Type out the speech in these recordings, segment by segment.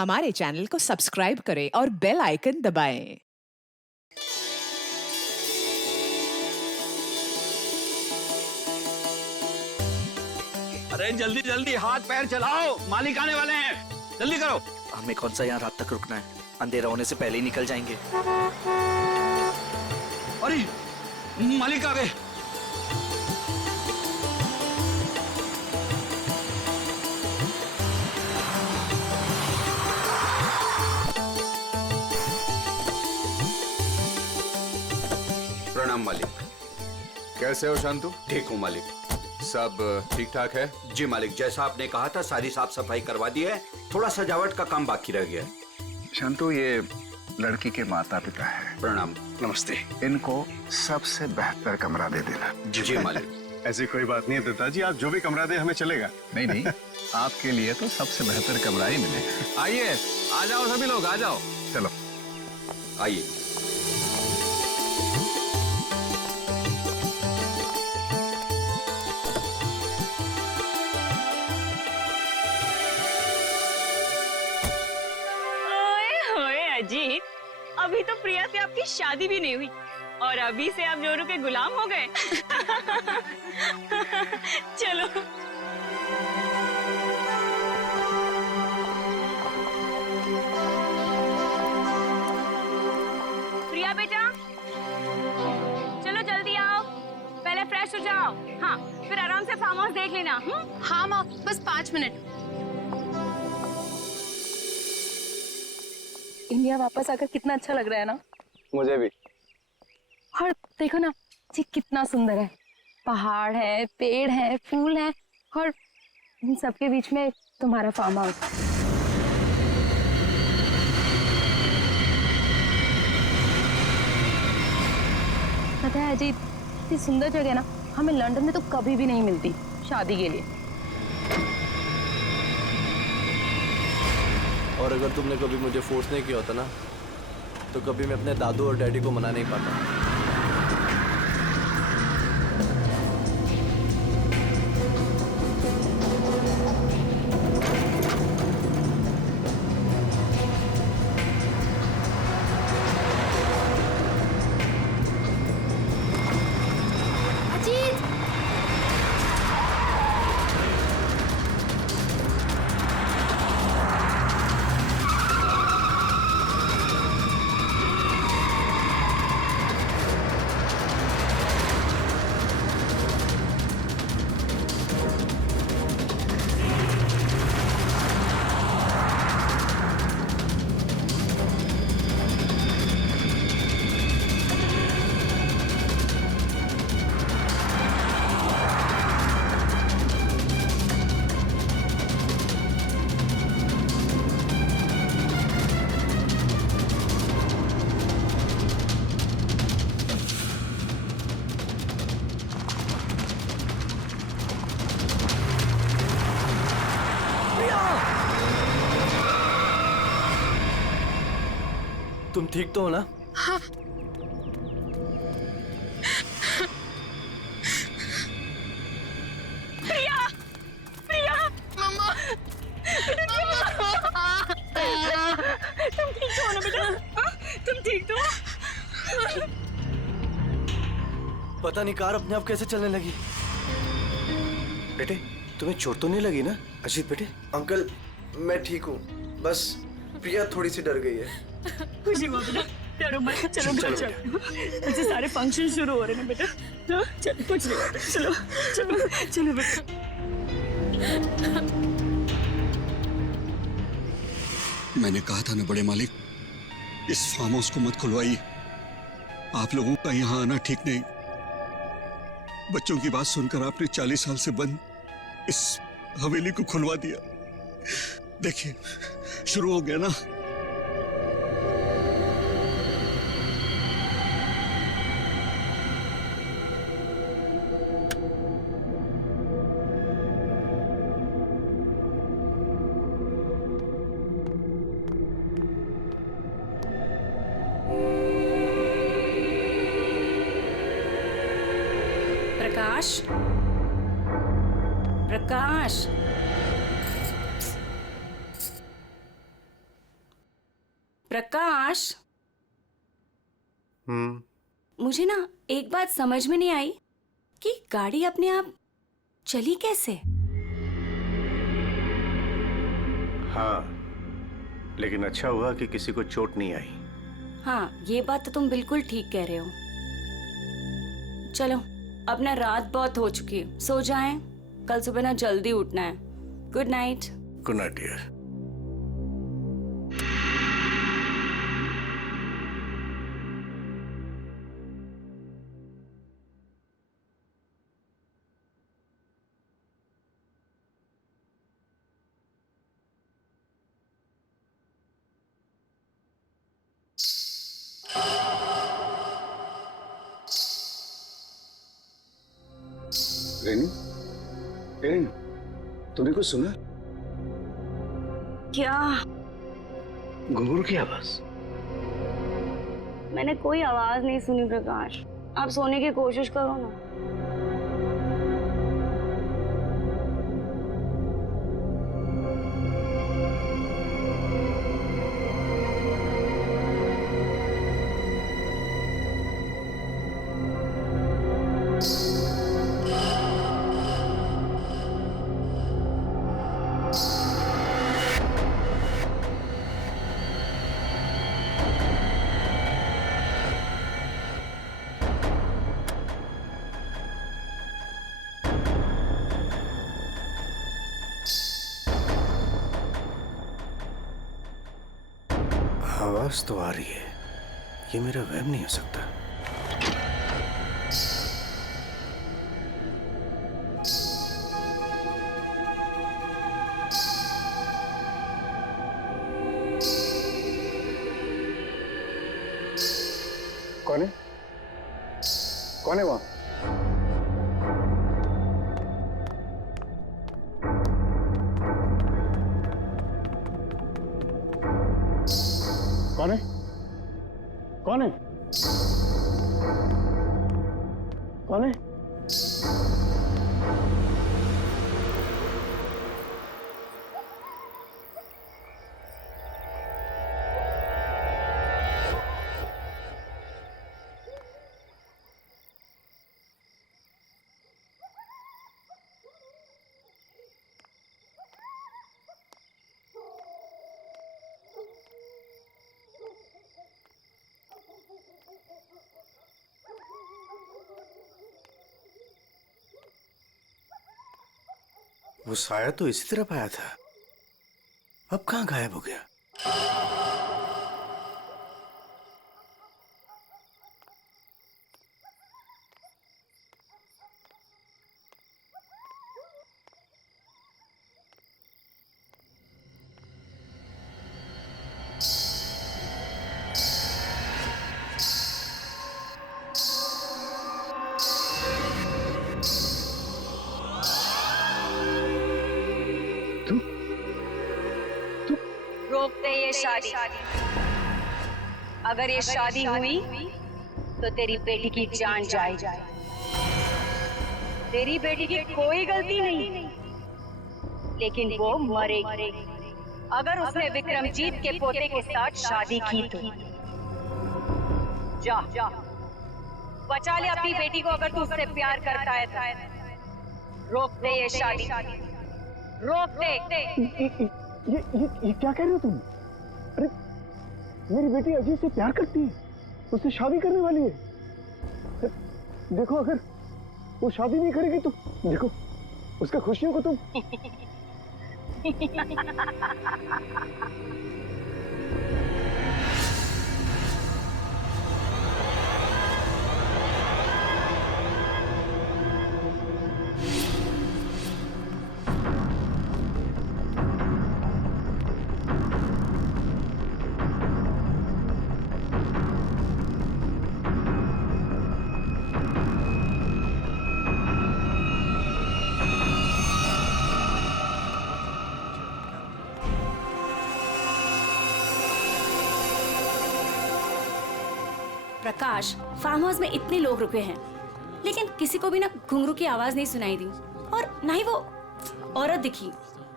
हमारे चैनल को सब्सक्राइब करें और बेल आइकन दबाएं। अरे जल्दी जल्दी हाथ पैर चलाओ, मालिक आने वाले हैं, जल्दी करो। हमें कौन सा यहाँ रात तक रुकना है, अंधेरा होने से पहले ही निकल जाएंगे। अरे मालिक आ गए। प्रणाम मालिक। कैसे हो शांतु? ठीक हूँ मालिक। सब ठीक ठाक है? जी मालिक, जैसा आपने कहा था सारी साफ सफाई करवा दी है, थोड़ा सजावट का काम बाकी रह गया है। शांतु, ये लड़की के माता पिता है। प्रणाम। नमस्ते। इनको सबसे बेहतर कमरा दे देना। जी मालिक। ऐसी कोई बात नहीं है पिताजी, आप जो भी कमरा दे हमें चलेगा। नहीं नहीं, आपके लिए तो सबसे बेहतर कमरा ही मिलेगा। आइए, आ जाओ सभी लोग, आ जाओ। चलो आइए। अजीत, अभी तो प्रिया से आपकी शादी भी नहीं हुई और अभी से आप जोरू के गुलाम हो गए। चलो। प्रिया बेटा, चलो जल्दी आओ, पहले फ्रेश हो जाओ। हाँ, फिर आराम से फार्म हाउस देख लेना। हाँ माँ, बस 5 मिनट। इंडिया वापस आकर कितना अच्छा लग रहा है ना। मुझे भी। और देखो ना जी, कितना सुंदर है। पहाड़ है, पेड़ है, फूल है और इन सबके बीच में तुम्हारा फार्म हाउस। पता है अजीत, इतनी सुंदर जगह ना हमें लंदन में तो कभी भी नहीं मिलती शादी के लिए। और अगर तुमने कभी मुझे फोर्स नहीं किया होता ना, तो कभी मैं अपने दादू और डैडी को मना नहीं पाता। तुम ठीक तो हो ना? हाँ। प्रिया, प्रिया, मम्मा, तुम ठीक तो हो ना बेटा? हाँ? तुम ठीक तो हो? पता नहीं कार अपने आप कैसे चलने लगी। बेटे, तुम्हें चोट तो नहीं लगी ना? अजीत बेटे। अंकल, मैं ठीक हूँ, बस प्रिया थोड़ी सी डर गई है। खुशी हुआ बेटा, डरो मत। चलो बेटा, चलो। ऐसे सारे फंक्शन शुरू हो रहे हैं बेटा। हाँ, चलो, कुछ नहीं होता। चलो चलो चलो बेटा। मैंने कहा था ना बड़े मालिक, इस फार्म हाउस को मत खुलवाइए। आप लोगों का यहाँ आना ठीक नहीं। बच्चों की बात सुनकर आपने 40 साल से बंद इस हवेली को खुलवा दिया। देखिए, शुरू हो गया ना। प्रकाश, प्रकाश, प्रकाश, मुझे ना एक बात समझ में नहीं आई कि गाड़ी अपने आप चली कैसे? हाँ, लेकिन अच्छा हुआ कि किसी को चोट नहीं आई। हाँ, ये बात तो तुम बिल्कुल ठीक कह रहे हो। चलो, अपना रात बहुत हो चुकी है, सो जाएं। कल सुबह ना जल्दी उठना है। Good night. Good night dear. Renu, Renu, तूने कुछ सुना? क्या? घुंघरू की आवाज। मैंने कोई आवाज नहीं सुनी प्रकाश। आप सोने की कोशिश करो ना। आवाज तो आ रही है, ये मेरा वहम नहीं हो सकता। कौन है? कौन है वहां? कौन है? कौन है? कौन है? वो साया तो इसी तरफ आया था, अब कहाँ गायब हो गया? रोक दे ये शादी। अगर ये शादी हुई तो तेरी बेटी की जान जाएगी। तेरी बेटी की कोई गलती नहीं, लेकिन वो मरेगी अगर उसने विक्रमजीत के पोते के साथ शादी की तो। जा बचा ले अपनी बेटी को अगर तू उससे प्यार करता है तो। रोक दे ये शादी, रोक दे। ये क्या कह रहे हो तुम? अरे मेरी बेटी अजीत से प्यार करती है, उससे शादी करने वाली है। देखो अगर वो शादी नहीं करेगी तो देखो उसका खुशियों को तुम प्रकाश, फार्म हाउस में इतने लोग रुके हैं, लेकिन किसी को भी ना घुंघरू की आवाज नहीं सुनाई दी और ना ही वो औरत दिखी।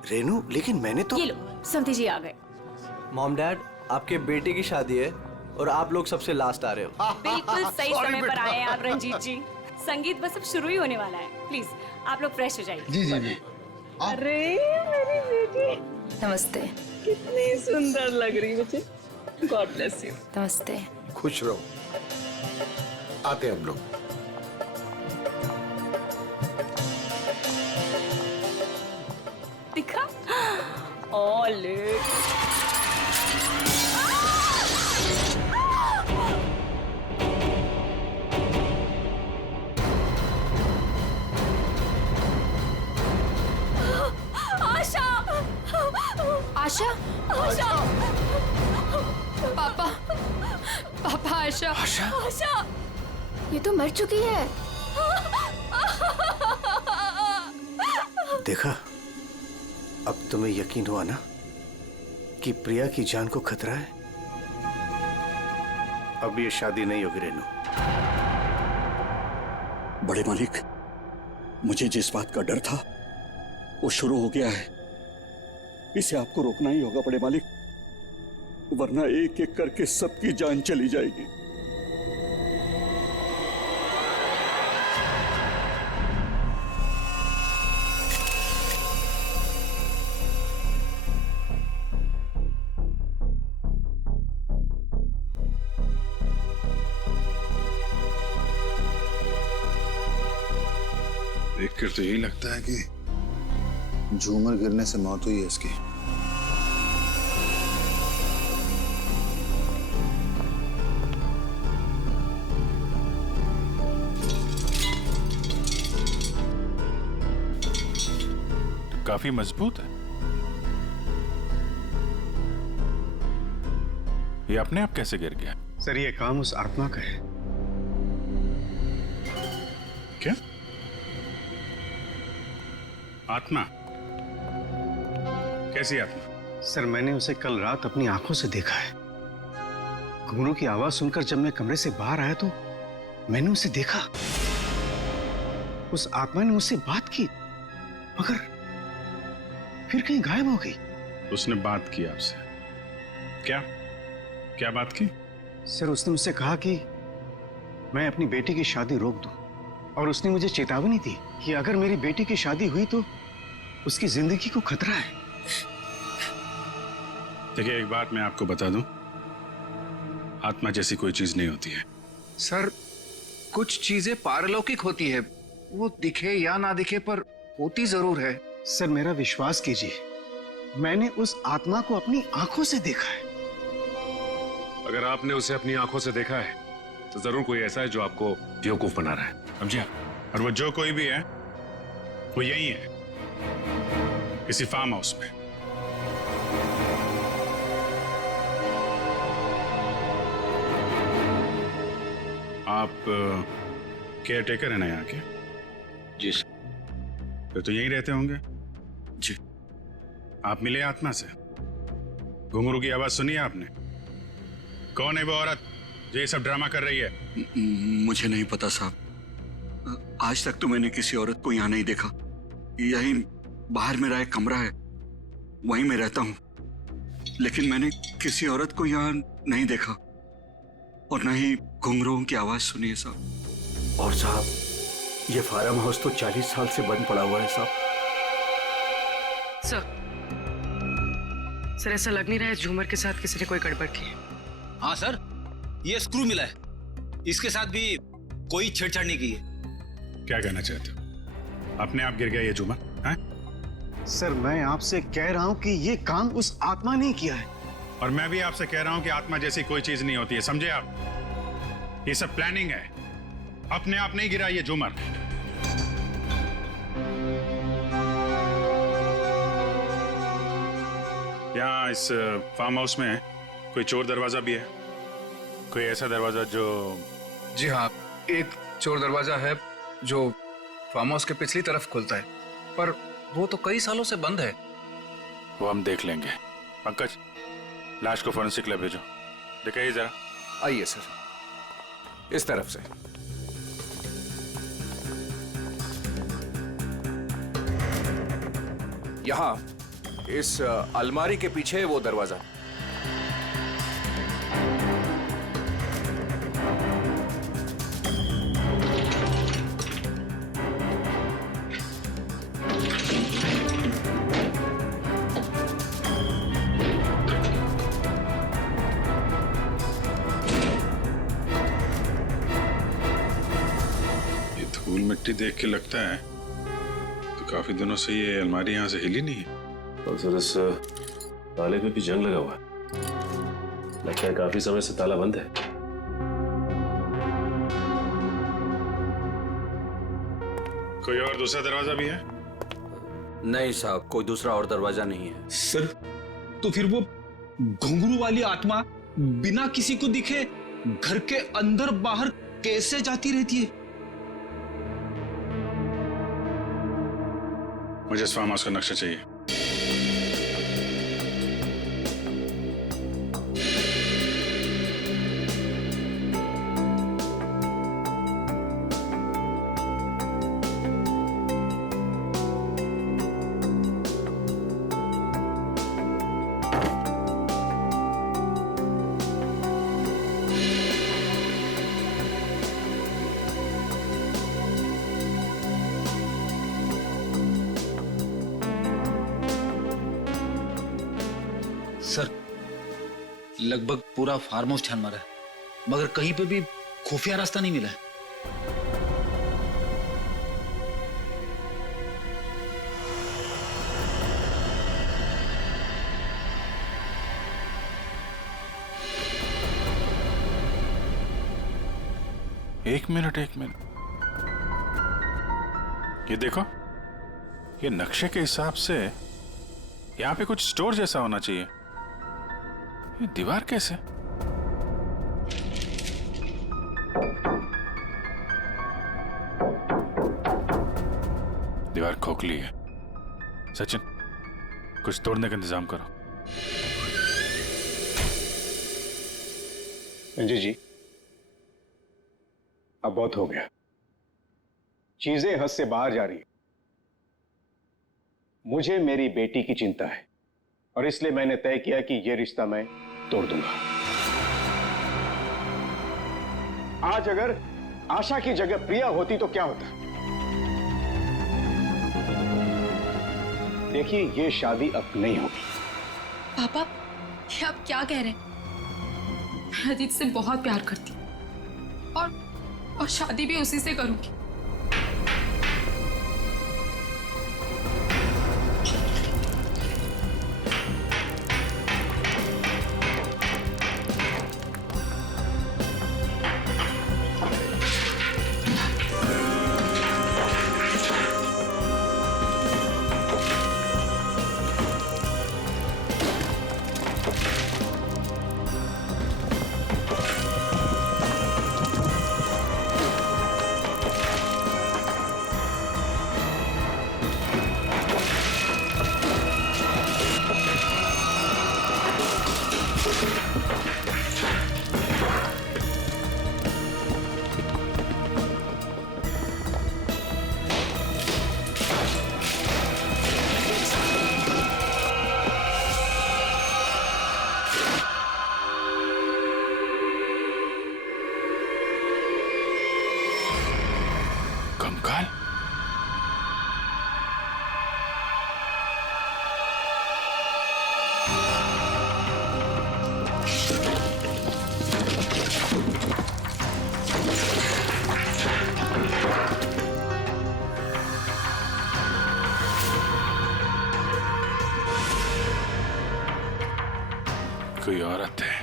रेनू, लेकिन मैंने तो। ये लो, समधी जी आ गए। मॉम डैड, आपके बेटे की शादी है और आप लोग सबसे लास्ट आ रहे हो। बिल्कुल सही समय पर आए हैं आप रंजीत जी। संगीत बस अब शुरू ही होने वाला है। प्लीज आप लोग फ्रेश हो जाइए। जी जी जी। अरे मेरी बेटी नमस्ते। कितनी सुंदर लग रही है बच्चे। God bless you. नमस्ते। खुश रहो। आते हैं हम लोग। दिखा ओले आशा आशा। आशा पापा पापा आशा। आशा ये तो मर चुकी है। देखा, अब तुम्हें यकीन हुआ ना कि प्रिया की जान को खतरा है। अब ये शादी नहीं होगी रेनू। बड़े मालिक, मुझे जिस बात का डर था वो शुरू हो गया है। इसे आपको रोकना ही होगा बड़े मालिक, वरना एक एक करके सबकी जान चली जाएगी। देखकर तो यही लगता है कि झूमर गिरने से मौत हुई है इसकी। काफी मजबूत है। ये अपने आप कैसे गिर गया? सर, ये काम उस आत्मा का है। क्या आत्मा? कैसी आत्मा? सर, मैंने उसे कल रात अपनी आंखों से देखा है। घुंघरू की आवाज सुनकर जब मैं कमरे से बाहर आया तो मैंने उसे देखा। उस आत्मा ने मुझसे बात की, मगर फिर कहीं गायब हो गई। उसने बात की आपसे? क्या क्या बात की? सर, उसने मुझसे कहा कि मैं अपनी बेटी की शादी रोक दूं, और उसने मुझे चेतावनी दी कि अगर मेरी बेटी की शादी हुई तो उसकी जिंदगी को खतरा है। देखिए, एक बात मैं आपको बता दूं, आत्मा जैसी कोई चीज नहीं होती है। सर, कुछ चीजें पारलौकिक होती है, वो दिखे या ना दिखे पर होती जरूर है। सर, मेरा विश्वास कीजिए, मैंने उस आत्मा को अपनी आंखों से देखा है। अगर आपने उसे अपनी आंखों से देखा है तो जरूर कोई ऐसा है जो आपको बेवकूफ बना रहा है, समझिए? और वो जो कोई भी है वो यही है, किसी फार्म हाउस में। आप केयर टेकर है ना यहाँ के? जी सर। फिर तो यहीं रहते होंगे। जी। आप मिले आत्मा से? घुंघरू की आवाज सुनी है आपने? कौन है वो औरत जो ये सब ड्रामा कर रही है? मुझे नहीं पता साहब, आज तक तो मैंने किसी औरत को यहाँ नहीं देखा। यही बाहर मेरा एक कमरा है, वहीं मैं रहता हूँ, लेकिन मैंने किसी औरत को यहाँ नहीं देखा और न ही घुंघरूओं की आवाज सुनी है साहब। और साहब, ये फार्म हाउस तो 40 साल से बंद पड़ा हुआ है साहब। सर, ऐसा लग नहीं रहा है झूमर के साथ किसी ने कोई गड़बड़ की है। हाँ सर, ये स्क्रू मिला है, इसके साथ भी कोई छेड़छाड़ नहीं की है। क्या कहना चाहते हो? अपने आप गिर गया ये झूमर? हैं? सर, मैं आपसे कह रहा हूं कि ये काम उस आत्मा ने किया है। और मैं भी आपसे कह रहा हूं कि आत्मा जैसी कोई चीज नहीं होती है, समझे आप? ये सब प्लानिंग है, अपने आप नहीं गिरा ये झूमर। यहाँ इस फार्म हाउस में कोई चोर दरवाजा भी है? कोई ऐसा दरवाजा जो... जी हाँ, एक चोर दरवाजा है जो फार्म हाउस के पिछली तरफ खुलता है, पर वो तो कई सालों से बंद है। वो हम देख लेंगे। पंकज, लाश को फोरेंसिक लैब भेजो, दिखाइए जरा। आइए सर, इस तरफ से। यहाँ इस अलमारी के पीछे वो दरवाजा। मिट्टी देख के लगता है तो काफी दिनों से ये अलमारी यहाँ से हिली नहीं है। और सर इस ताले पे भी जंग लगा हुआ है, लगता है काफी समय से ताला बंद है। कोई और दूसरा दरवाजा भी है? नहीं साहब, कोई दूसरा और दरवाजा नहीं है। सर तो फिर वो घुंघरू वाली आत्मा बिना किसी को दिखे घर के अंदर बाहर कैसे जाती रहती है? मुझे इस फार्म हाउस का नक्शा चाहिए। सर लगभग पूरा फार्म हाउस छान मारा है, मगर कहीं पे भी खुफिया रास्ता नहीं मिला है। एक मिनट ये देखो, ये नक्शे के हिसाब से यहाँ पे कुछ स्टोर जैसा होना चाहिए। ये दीवार कैसे? दीवार खोखली है। सचिन, कुछ तोड़ने का इंतजाम करो। रंजीत जी, अब बहुत हो गया, चीजें हद से बाहर जा रही है। मुझे मेरी बेटी की चिंता है और इसलिए मैंने तय किया कि यह रिश्ता मैं तोड़ दूंगा। आज अगर आशा की जगह प्रिया होती तो क्या होता? देखिए, यह शादी अब नहीं होगी। पापा, ये आप क्या कह रहे हैं? मैं अजीत से बहुत प्यार करती हूँ और शादी भी उसी से करूंगी। कंकाल? कोई औरत है।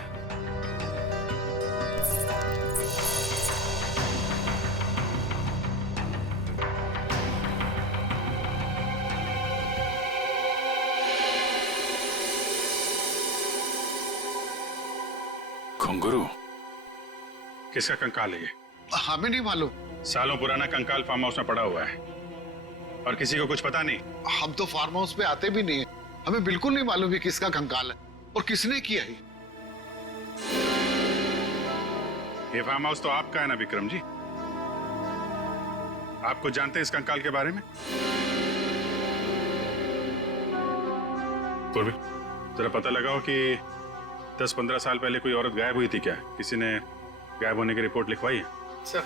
घुंघरू? किसका कंकाल है ये? हमें नहीं मालूम। सालों पुराना कंकाल फार्म हाउस में पड़ा हुआ है और किसी को कुछ पता नहीं। हम तो फार्म हाउस पे आते भी नहीं है, हमें बिल्कुल नहीं मालूम कि किसका कंकाल है और किसने किया है। ये फार्म हाउस तो आपका है ना विक्रम जी? आप कुछ जानते हैं इस कंकाल के बारे में? पूर्वी, जरा पता लगाओ कि 10-15 साल पहले कोई औरत गायब हुई थी क्या? किसी ने गायब होने की रिपोर्ट लिखवाई है? सर,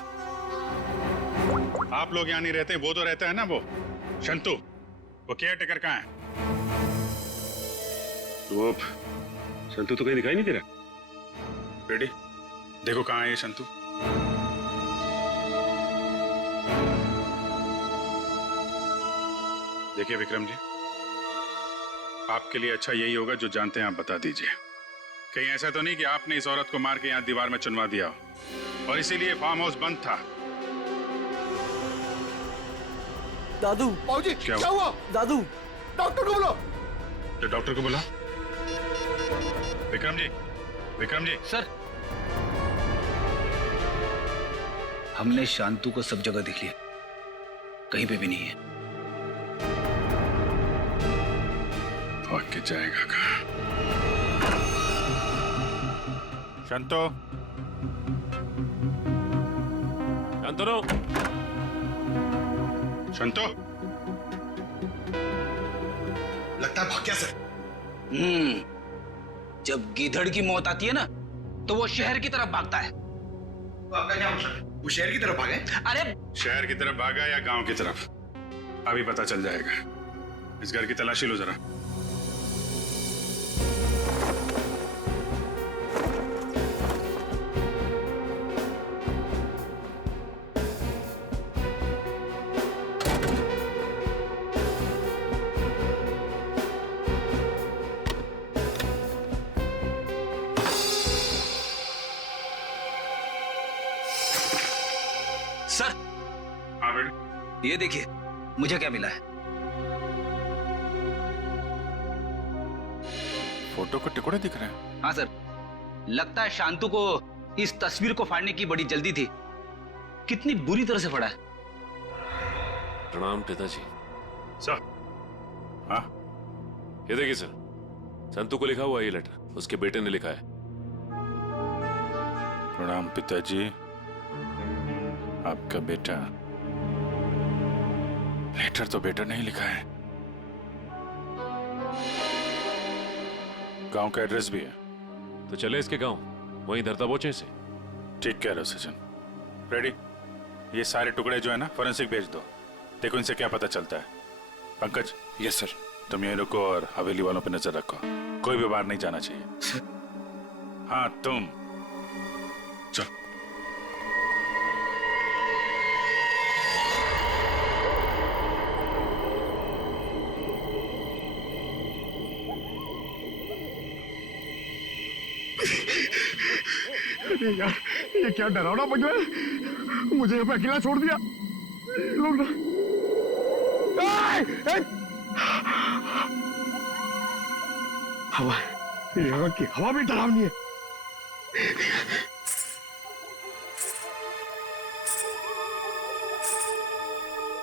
आप लोग यहाँ नहीं रहते, वो तो रहता है ना, वो शंतु, वो केयर टेकर कहाँ है? वो शंतु तो कहीं दिखाई नहीं दे रहा। रेडी, देखो कहाँ है ये शंतु। देखिए विक्रम जी, आपके लिए अच्छा यही होगा जो जानते हैं आप बता दीजिए। कहीं ऐसा तो नहीं कि आपने इस औरत को मार के यहाँ दीवार में चुनवा दिया हो और इसीलिए फार्म हाउस बंद था। दादू। बाबूजी क्या हुआ? दादू, डॉक्टर को बुलाओ। तो डॉक्टर को बुला। विक्रम जी, विक्रम जी। सर, हमने शांतु को सब जगह देख लिया, कहीं पे भी नहीं है। भाग के जाएगा कहाँ? शांतो, शांतनु, शांतो। लगता है भाग गया सर। जब गीधड़ की मौत आती है ना, तो वो शहर की तरफ भागता है। तो आपका क्या मतलब है? वो शहर की तरफ भागे? अरे शहर की तरफ भागा या गांव की तरफ, अभी पता चल जाएगा। इस घर की तलाशी लो जरा। सर, हाँ बेटा, ये देखिए मुझे क्या मिला है। फोटो के टुकड़े दिख रहे हैं। हाँ सर, लगता है शांतु को इस तस्वीर को फाड़ने की बड़ी जल्दी थी। कितनी बुरी तरह से फाड़ा है। प्रणाम पिताजी। सर, हाँ ये देखिए सर, संतु को लिखा हुआ है ये लेटर, उसके बेटे ने लिखा है। प्रणाम पिताजी। आपका बेटा, लेटर तो बेटा नहीं लिखा है, गांव का एड्रेस भी है। तो चले इसके गांव, वहीं धरता बोचे से। ठीक कह रहे हो सचिन। रेडी, ये सारे टुकड़े जो है ना फॉरेंसिक भेज दो, देखो इनसे क्या पता चलता है। पंकज। Yes sir. तुम यहीं रुको और हवेली वालों पर नजर रखो, कोई भी बाहर नहीं जाना चाहिए। हाँ तुम चल। अरे यार, ये क्या डरावना बन रहा है। मुझे यहाँ पे अकेला छोड़ दिया। लोग ना हवा, यहाँ की हवा भी डरावनी है।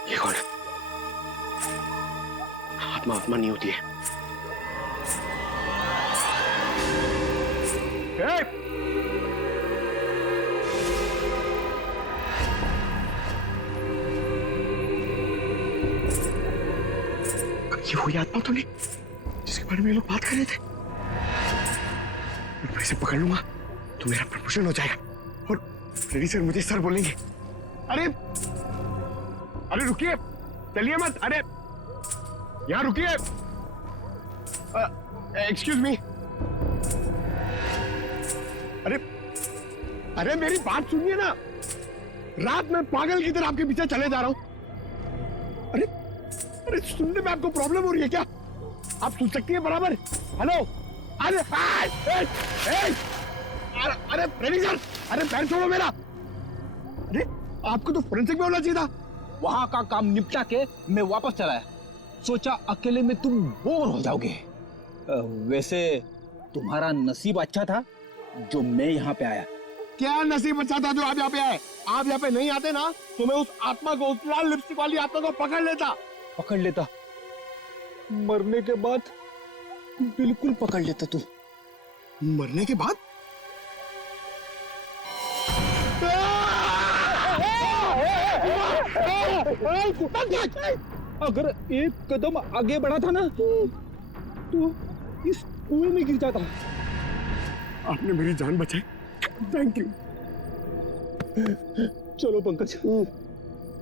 ये कौन है? आत्मा आत्मा नहीं होती है। ये वही आत्मा तो नहीं जिसके बारे में ये लोग बात कर रहे थे। मैं इसे पकड़ लूंगा तो मेरा प्रमोशन हो जाएगा और फ्रेडी सर मुझे सर बोलेंगे। अरे अरे रुकिए, चलिए मत। अरे यहाँ रुकिए। Excuse me. अरे अरे मेरी बात सुनिए ना। रात में पागल की तरह आपके पीछे चले जा रहा हूं। अरे अरे सुनने में आपको प्रॉब्लम हो रही है क्या? आप सुन सकती है बराबर? हेलो। अरे अरे फ्रेडी सर, अरे पैर छोड़ो मेरा। अरे आपको तो फोरेंसिक में होना चाहिए था। वहां का काम निपटा के मैं वापस चला आया, सोचा अकेले में तुम बोर हो जाओगे। वैसे तुम्हारा नसीब अच्छा था जो मैं यहाँ पे आया। क्या नसीब अच्छा था जो आप यहाँ पे आए? आप यहाँ पे नहीं आते ना तो मैं उस आत्मा को, उस लाल लिपस्टिक वाली आत्मा को पकड़ लेता। मरने के बाद बिल्कुल पकड़ लेता तू। मरने के बाद? अगर एक कदम आगे बढ़ा था ना तो इस कुएं में गिर जाता। आपने मेरी जान बचाई, थैंक यू। चलो पंकज,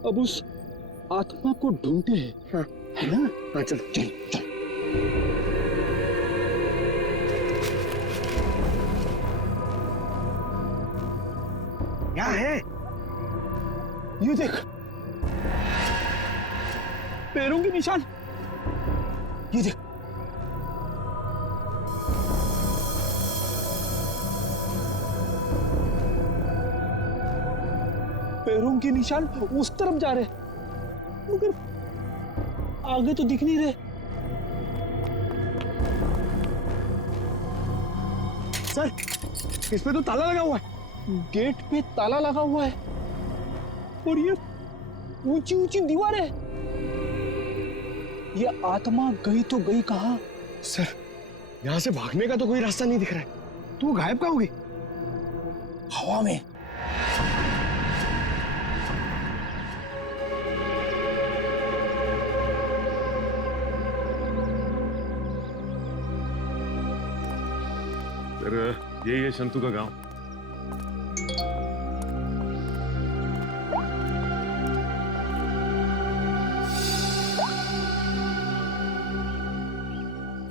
अब उस आत्मा को ढूंढते हैं। हाँ है ना? हाँ चलो चलो चलो। क्या है? ये देख, पैरों के निशान। ये देख, पैरों के निशान उस तरफ जा रहे, मगर आगे तो दिख नहीं रहे। सर, इस पे तो ताला लगा हुआ है, गेट पे ताला लगा हुआ है, और ये ऊंची ऊंची दीवार है। ये आत्मा गई तो गई कहां? सर, यहाँ से भागने का तो कोई रास्ता नहीं दिख रहा है, तो वो गायब कहाँ होगी? हवा में। फिर यही है शंतु का गांव।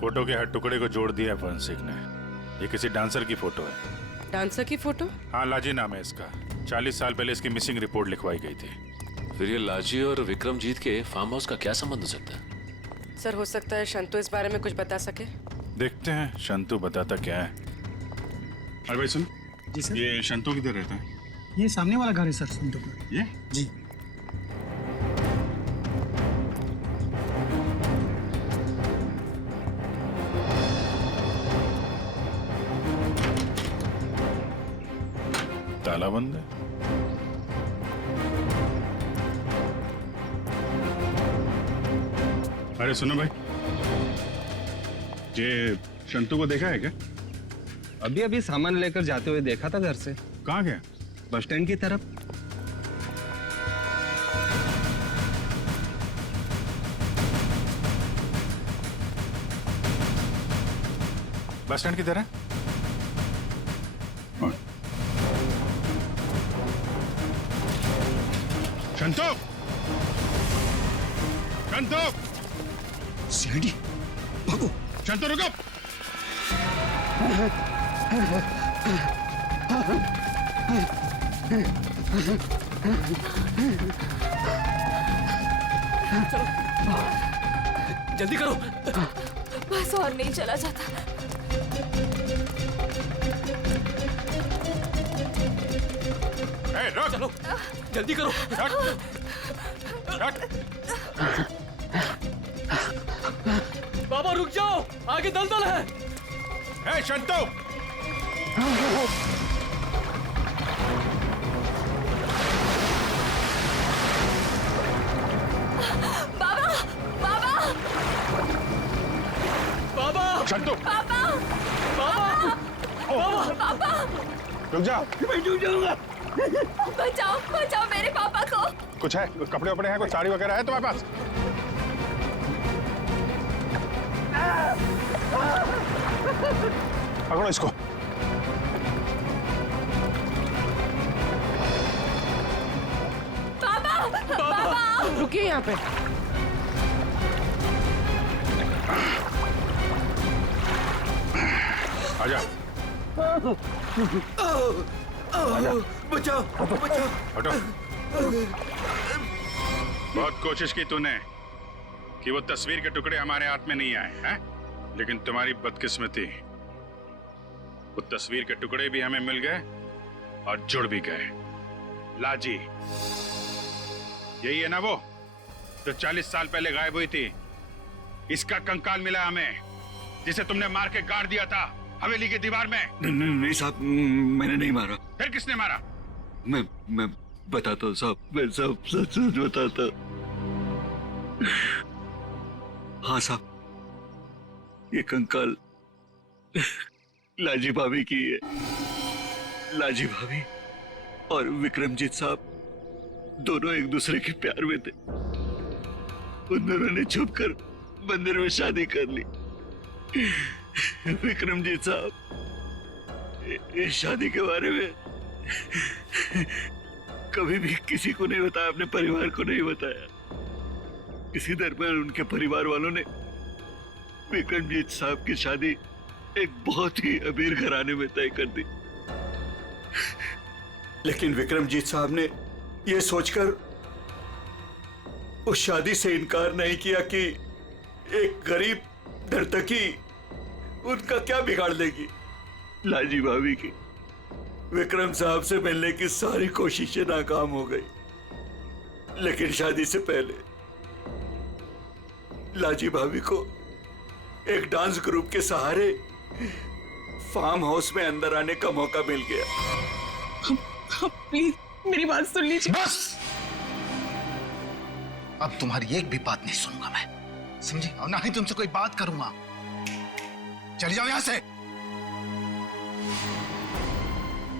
फोटो के हर टुकड़े को जोड़ दिया है फॉरेंसिक ने। ये किसी डांसर की फोटो है। डांसर की फोटो? हाँ, लाजी नाम है इसका। 40 साल पहले इसकी मिसिंग रिपोर्ट लिखवाई गई थी। फिर ये लाजी और विक्रमजीत के फार्म हाउस का क्या संबंध हो सकता है? सर, हो सकता है शंतु इस बारे में कुछ बता सके। देखते हैं शंतु बताता क्या है। अरे भाई सुन। जी सर। ये शंतु किधर रहता है? ये सामने वाला घर है सर, संतु का। ये? जी। ताला बंद है। अरे सुनो भाई, ये शंतु को देखा है क्या? अभी अभी सामान लेकर जाते हुए देखा था घर से। कहाँ गया? बस स्टैंड की तरफ। बस स्टैंड किधर है? शंतु! शंतु! सीआईडी, भागो! शंतु रुको! चलो, जल्दी करो। बस और नहीं चला जाता। चलो, जल्दी करो। बाबा रुक जाओ, आगे दलदल है। ए, शंतु! बाबा, बाबा, बाबा! शंतु! बाबा, बाबा, बाबा, रुक जा! मैं डूब जाऊंगा। बचाओ, बचाओ मेरे पापा को। कुछ है? कुछ कपड़े वपड़े हैं? कुछ साड़ी वगैरह है तुम्हारे पास? पकड़ो इसको। बाबा, बाबा, रुकिए यहाँ पे। आजा। बचाओ, बचाओ। हटो। बहुत कोशिश की तूने कि वो तस्वीर के टुकड़े हमारे हाथ में नहीं आए हैं, लेकिन तुम्हारी बदकिस्मती, वो तस्वीर के टुकड़े भी हमें मिल गए और जुड़ भी गए। लाजी, यही है ना वो जो 40 साल पहले गायब हुई थी? इसका कंकाल मिला हमें, जिसे तुमने मार के गाड़ दिया था हवेली की दीवार में। नहीं साहब, मैंने नहीं मारा। फिर किसने मारा? मैं बताता हूँ साहब, मैं सब सच सच बताता। हाँ साहब, ये कंकाल लाजी भाभी की है। लाजी भाभी और विक्रमजीत साहब दोनों एक दूसरे के प्यार में थे। उन दोनों ने छुपकर मंदिर में शादी कर ली। विक्रमजीत साहब इस शादी के बारे में कभी भी किसी को नहीं बताया, अपने परिवार को नहीं बताया। इसी दरमियान उनके परिवार वालों ने विक्रमजीत साहब की शादी एक बहुत ही अमीर घराने में तय कर दी। लेकिन विक्रमजीत साहब ने यह सोचकर उस शादी से इनकार नहीं किया कि एक गरीब नर्तकी उनका क्या बिगाड़ लेगी? लाजी भाभी की विक्रम साहब से मिलने की सारी कोशिशें नाकाम हो गई, लेकिन शादी से पहले लाजी भाभी को एक डांस ग्रुप के सहारे फार्म हाउस में अंदर आने का मौका मिल गया। प्लीज मेरी बात सुन लीजिए। बस, अब तुम्हारी एक भी बात नहीं सुनूंगा मैं, समझी? और ना ही तुमसे कोई बात करूंगा। चली जाओ यहां से।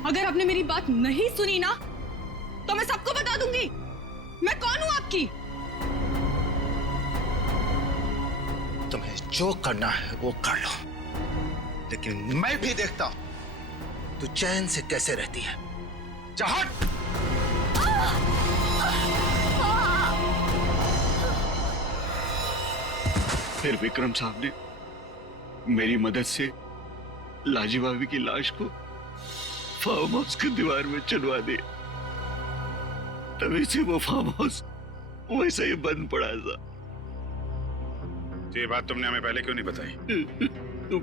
अगर आपने मेरी बात नहीं सुनी ना तो मैं सबको बता दूंगी मैं कौन हूं आपकी। तुम्हें जो करना है वो कर लो, लेकिन मैं भी देखता हूं तू चैन से कैसे रहती है। जा हट। फिर विक्रम साहब ने मेरी मदद से लाजी भाभी की लाश को फार्म हाउस की दीवार में चुनवा दिया। तभी से वो फार्म हाउस वैसे ही बंद पड़ा था। ये बात तुमने हमें पहले क्यों नहीं बताई?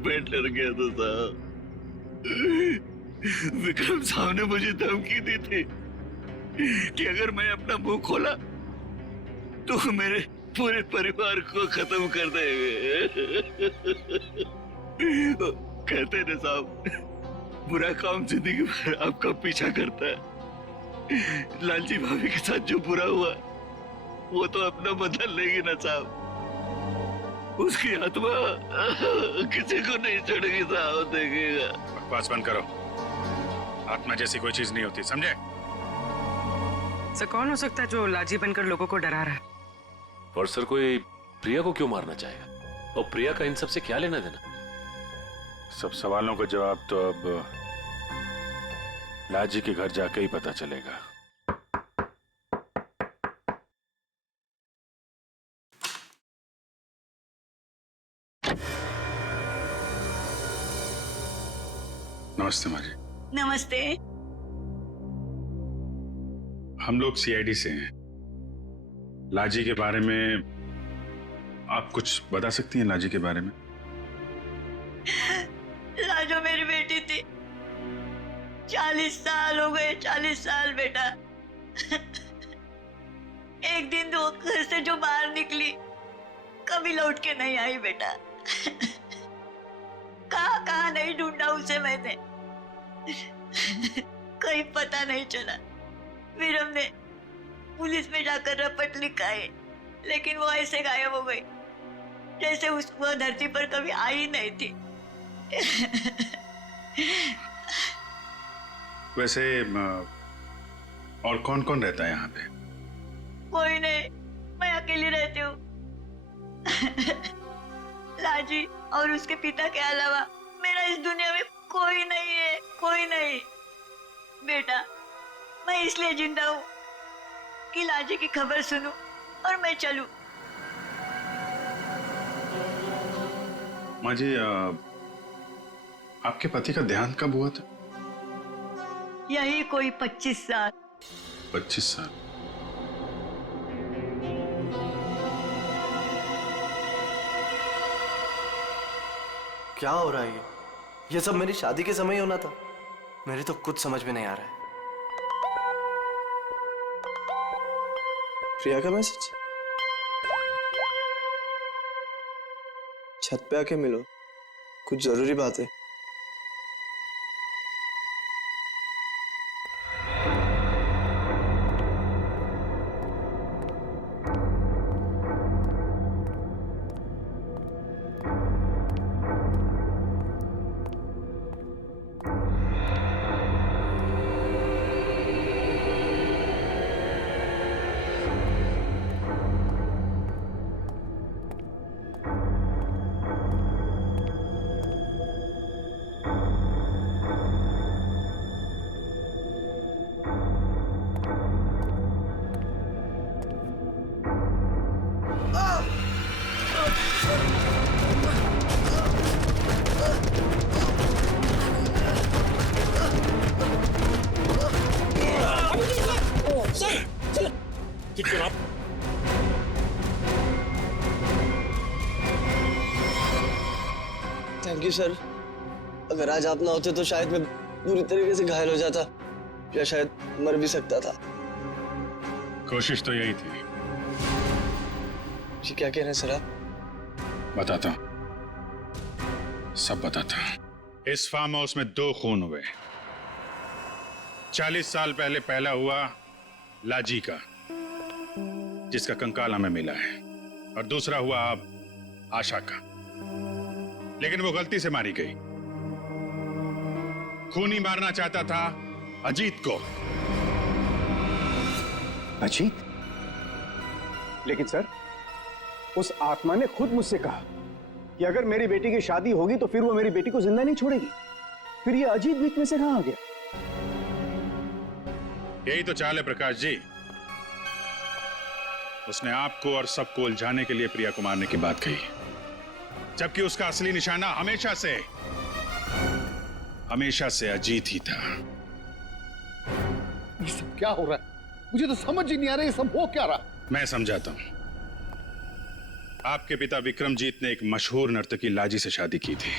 मैं डर गया था साहब। विक्रम साहब ने मुझे धमकी दी थी कि अगर मैं अपना मुंह खोला तो मेरे पूरे परिवार को खत्म कर देंगे। कहते ना साहब, बुरा काम जिंदगी भर आपका पीछा करता है। लालजी भाभी के साथ जो बुरा हुआ वो तो अपना बदल लेगी ना साहब। उसकी आत्मा किसी को नहीं छोड़ेगी साहब, देखिएगा। बकवास बंद करो, आत्मा जैसी कोई चीज नहीं होती, समझे? सर कौन हो सकता है जो लाजी बनकर लोगों को डरा रहा है? और सर कोई प्रिया को क्यों मारना चाहेगा? और प्रिया का इन सब से क्या लेना देना? सब सवालों का जवाब तो अब लाजी के घर जाके ही पता चलेगा। नमस्ते माँ जी। नमस्ते। हम लोग सीआईडी से हैं। लाजी के बारे में आप कुछ बता सकती हैं? लाजी के बारे में? लाजो मेरी बेटी थी। 40 साल हो गए, 40 साल बेटा। एक दिन वो घर से जो बाहर निकली कभी लौट के नहीं आई बेटा। कहाँ नहीं ढूंढा उसे मैंने, कहीं पता नहीं चला। फिर हमने पुलिस में जाकर रपट लिखा है, लेकिन वो ऐसे गायब हो गई जैसे वो धरती पर कभी आई नहीं थी। वैसे और कौन कौन रहता है यहाँ पे? कोई नहीं, मैं अकेली रहती हूँ। लाजी और उसके पिता के अलावा मेरा इस दुनिया में कोई नहीं है, कोई नहीं। बेटा, मैं इसलिए जिंदा हूँ कि लाजी की खबर सुनूं और मैं चलूं। माँ जी, आपके पति का देहांत कब हुआ था? यही कोई 25 साल। 25 साल? क्या हो रहा है ये सब मेरी शादी के समय होना था। मेरे तो कुछ समझ में नहीं आ रहा है। प्रिया का मैसेज? छत पे आके मिलो, कुछ जरूरी बात है। सर, अगर आज आप ना होते तो शायद मैं पूरी तरीके से घायल हो जाता या शायद मर भी सकता था। कोशिश तो यही थी। जी क्या कह रहे हैं सर आप? बताता हूं, सब बताता हूं। इस फार्म हाउस में 2 खून हुए। 40 साल पहले पहला हुआ लाजी का, जिसका कंकाल हमें मिला है, और दूसरा हुआ अब आशा का, लेकिन वो गलती से मारी गई। खूनी मारना चाहता था अजीत को। अजीत? लेकिन सर, उस आत्मा ने खुद मुझसे कहा कि अगर मेरी बेटी की शादी होगी तो फिर वो मेरी बेटी को जिंदा नहीं छोड़ेगी। फिर ये अजीत बीच में से कहां आ गया? यही तो चाल है प्रकाश जी। उसने आपको और सबको उलझाने के लिए प्रिया को मारने की बात कही, जबकि उसका असली निशाना हमेशा से अजीत ही था। ये सब क्या हो रहा है? मुझे तो समझ ही नहीं आ रहा, ये सब हो क्या रहा? मैं समझाता हूं। आपके पिता विक्रमजीत ने एक मशहूर नर्तकी लाजी से शादी की थी,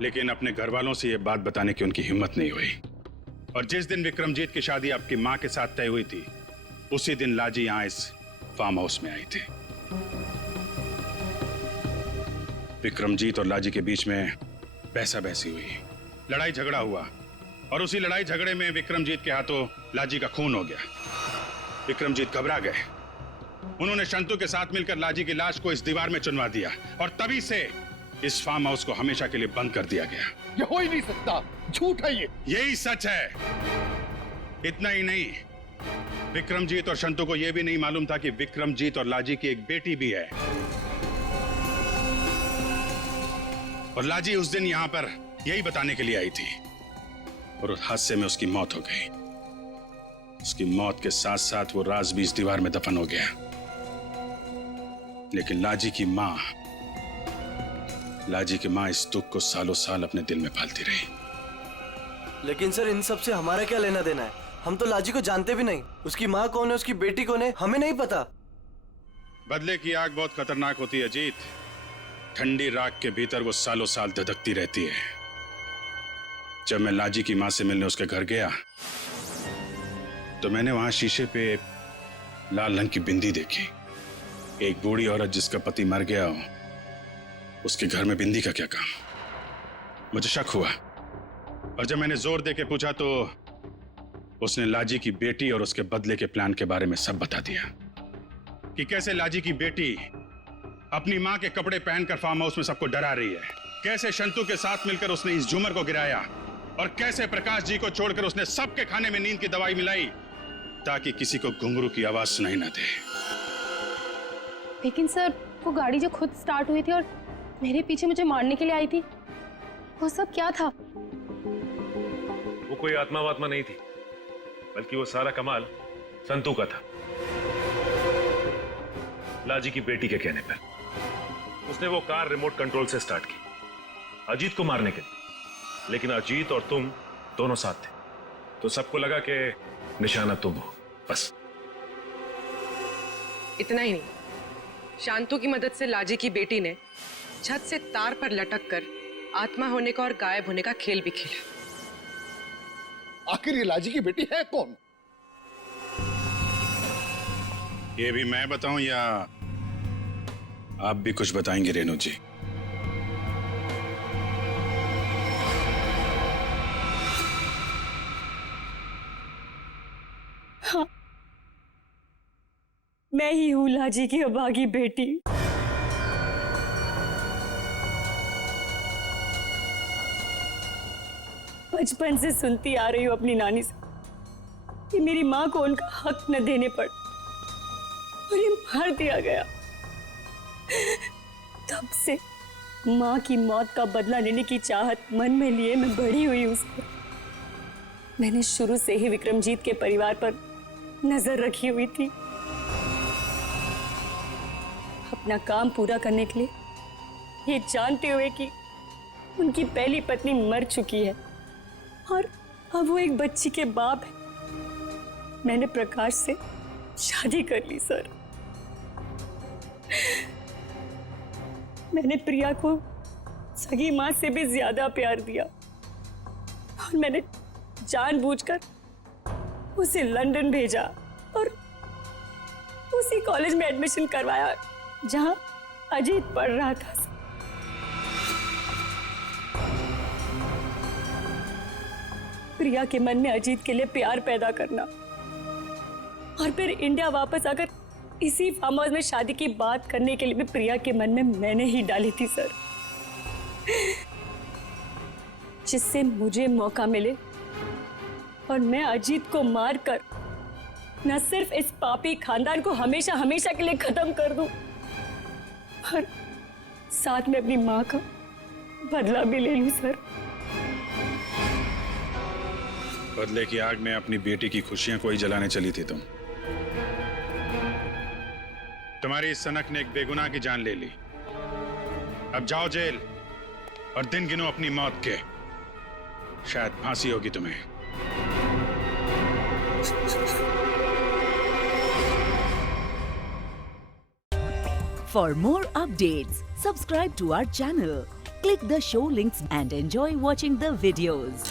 लेकिन अपने घर वालों से यह बात बताने की उनकी हिम्मत नहीं हुई। और जिस दिन विक्रमजीत की शादी आपकी मां के साथ तय हुई थी, उसी दिन लाजी यहां इस फार्म हाउस में आई थी। विक्रमजीत और लाजी के बीच में बहसा बहसी हुई, लड़ाई झगड़ा हुआ, और उसी लड़ाई झगड़े में विक्रमजीत के हाथों लाजी का खून हो गया। विक्रमजीत घबरा गए। उन्होंने शंतु के साथ मिलकर लाजी की लाश को इस दीवार में चुनवा दिया, और तभी से इस फार्म हाउस को हमेशा के लिए बंद कर दिया गया। ये हो ही नहीं सकता, झूठ है ये। यही सच है। इतना ही नहीं, विक्रमजीत और शंतु को यह भी नहीं मालूम था कि विक्रमजीत और लाजी की एक बेटी भी है, और लाजी उस दिन यहां पर यही बताने के लिए आई थी, और उस हादसे में उसकी मौत हो गई। उसकी मौत के साथ साथ वो राज भी इस दीवार में दफन हो गया। लेकिन लाजी की मां इस दुख को सालों साल अपने दिल में पालती रही। लेकिन सर, इन सब से हमारा क्या लेना देना है? हम तो लाजी को जानते भी नहीं। उसकी माँ कौन है, उसकी बेटी कौन है, हमें नहीं पता। बदले की आग बहुत खतरनाक होती है अजीत। ठंडी राख के भीतर वो सालों साल धधकती रहती है। जब मैं लाजी की मां से मिलने उसके घर गया, तो मैंने वहां शीशे पे लाल रंग की बिंदी देखी। एक बूढ़ी औरत जिसका पति मर गया हो, उसके घर में बिंदी का क्या काम? मुझे शक हुआ, और जब मैंने जोर देके पूछा तो उसने लाजी की बेटी और उसके बदले के प्लान के बारे में सब बता दिया, कि कैसे लाजी की बेटी अपनी मां के कपड़े पहनकर फार्म हाउस में सबको डरा रही है, कैसे शंतु के साथ मिलकर उसने इस झूमर को गिराया, और कैसे प्रकाश जी को छोड़कर उसने सबके खाने में नींद की दवाई मिलाई ताकि किसी को घुंघरू की आवाज सुनाई ना दे। लेकिन सर, वो गाड़ी जो खुद स्टार्ट हुई थी और मेरे पीछे मुझे मारने के लिए आई थी, वो सब क्या था? वो कोई आत्मा वात्मा नहीं थी, बल्कि वो सारा कमाल संतू का था। लाजी की बेटी के कहने पर उसने वो कार रिमोट कंट्रोल से स्टार्ट की अजीत को मारने के लिए, लेकिन अजीत और तुम दोनों साथ थे, तो सबको लगा कि निशाना तुम हो। बस इतना ही नहीं, शांतु की मदद से लाजी की बेटी ने छत से तार पर लटक कर आत्मा होने का और गायब होने का खेल भी खेला। आखिर ये लाजी की बेटी है कौन? ये भी मैं बताऊं या आप भी कुछ बताएंगे रेणु जी? हाँ, मैं ही हूं लाजी की अभागी बेटी। बचपन से सुनती आ रही हूं अपनी नानी से कि मेरी मां को उनका हक न देने पर उन्हें मार दिया गया। तब से मां की मौत का बदला लेने की चाहत मन में लिए मैं बड़ी हुई उसको। मैंने शुरू से ही विक्रमजीत के परिवार पर नजर रखी हुई थी। अपना काम पूरा करने के लिए, ये जानते हुए कि उनकी पहली पत्नी मर चुकी है और अब वो एक बच्ची के बाप है, मैंने प्रकाश से शादी कर ली सर। मैंने प्रिया को सगी माँ से भी ज्यादा प्यार दिया और मैंने जानबूझकर उसे लंदन भेजा और उसी कॉलेज में एडमिशन करवाया जहां अजीत पढ़ रहा था। प्रिया के मन में अजीत के लिए प्यार पैदा करना और फिर इंडिया वापस आकर इसी फार्म हाउस में शादी की बात करने के लिए भी प्रिया के मन में मैंने ही डाली थी सर, जिससे मुझे मौका मिले और मैं अजीत को मारकर न सिर्फ इस पापी खानदान को हमेशा हमेशा के लिए खत्म कर दूं, और साथ में अपनी माँ का बदला भी ले लूं सर। बदले की आग में अपनी बेटी की खुशियां कोई जलाने चली थी तुम। तुम्हारी इस सनक ने एक बेगुनाह की जान ले ली। अब जाओ जेल और दिन गिनो अपनी मौत के। शायद फांसी होगी तुम्हें। For more updates, subscribe to our channel, click the show links and enjoy watching the videos.